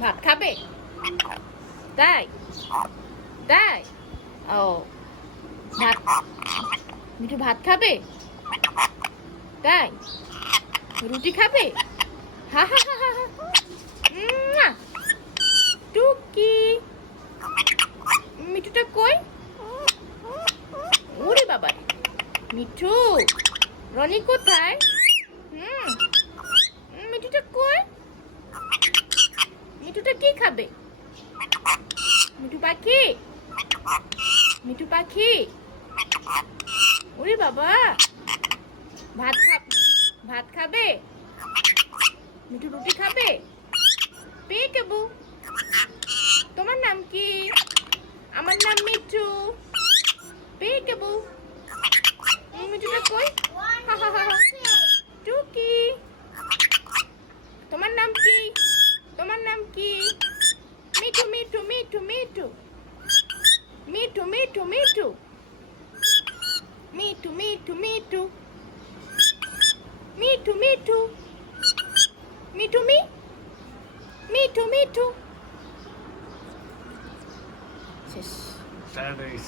ভাত খাবে? তাই তাই ও ভাত মিঠু ভাত খাবে? তাই রুটি খাবে? হা হা হা হা হা। মুয়া। টুকি মিঠুটা কই? ওরে বাবা মিঠু রনি কোথায়? মিঠুটা কই? মিঠুটা কি খাবে? মিঠু পাখি মিঠু পাখি ওরে বাবা ভাত খাবে? মিঠু রুটি খাবে? পেকাবু তোমার নাম কি? আমার নাম মিঠু। পেকাবু মিঠুটা কই? হা হা হা হা। টুকি তোমার নাম কি? তোমার নাম কি? মিঠু মিঠু মিঠু মিঠু মিঠু মিঠু মিঠু মিঠু মিঠু মিঠু মিঠু মিঠু মিঠু মিঠু মিঠু শেষ। Saturdays.